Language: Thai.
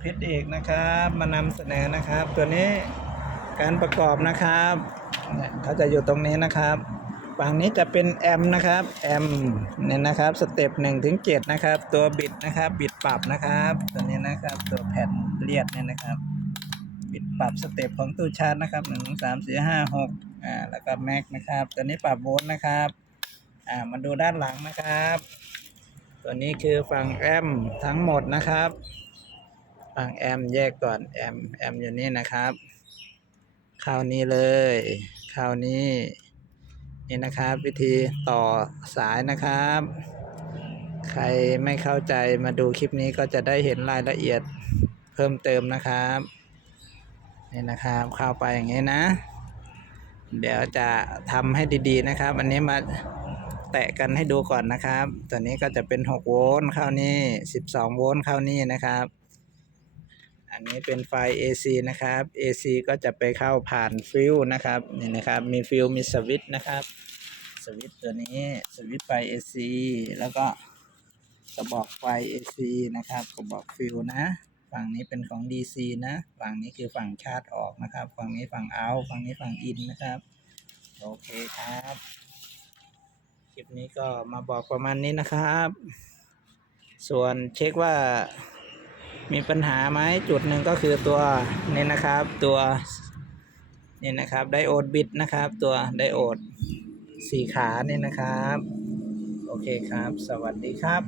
เพชรเอกนะครับ มานำเสนอนะครับ ตัวนี้การประกอบนะครับเขาจะอยู่ตรงนี้นะครับฝั่งนี้จะเป็นแอมนะครับแอมเนี่ยนะครับสเต็ปหนึ่งถึงเจ็ดนะครับ ตัวบิดนะครับบิดปรับนะครับ ตัวนี้นะครับตัวแผ่นเลียดเนี่ยนะครับ บิดปรับสเต็ปของตู้ชาร์จนะครับหนึ่งสามสี่ห้าหกอ่าแล้วก็แม็กนะครับ ตัวนี้ปรับโวลต์นะครับอ่ามาดูด้านหลังนะครับ ตัวนี้คือฝั่งแอมทั้งหมดนะครับ ฝั่งแอมแยกก่อนแอมแอมอยู่นี่นะครับคราวนี้เลยคราวนี้นี่นะครับ วิธีต่อสายนะครับ ใครไม่เข้าใจมาดูคลิปนี้ก็จะได้เห็นรายละเอียดเพิ่มเติมนะครับนี่นะครับเข้าไปอย่างนี้นะ เดี๋ยวจะทำให้ดีๆนะครับ อันนี้มาแตะกันให้ดูก่อนนะครับ ตัวนี้ก็จะเป็น 6 โวลต์เข้านี่ 12 โวลต์เข้านี่นะครับ อันนี้เป็นไฟ AC นะครับ AC ก็จะไปเข้าผ่านฟิวนะครับนี่นะครับมีฟิวมีสวิตช์นะครับสวิตช์ตัวนี้สวิตช์ไฟ AC แล้วก็กระบอกไฟ AC นะครับกระบอกฟิวนะฝั่งนี้เป็นของ DC นะฝั่งนี้คือฝั่งชาร์จออกนะครับ ฝั่งนี้ฝั่งเอาฝั่งนี้ฝั่งอินนะครับ โอเคครับ คลิปนี้ก็มาบอกประมาณนี้นะครับ ส่วนเช็คว่า มีปัญหาไหมจุดหนึ่งก็คือตัวนี่นะครับตัวนี่นะครับไดโอดบิดนะครับ ตัวไดโอดสี่ขานี่นะครับ โอเคครับ สวัสดีครับ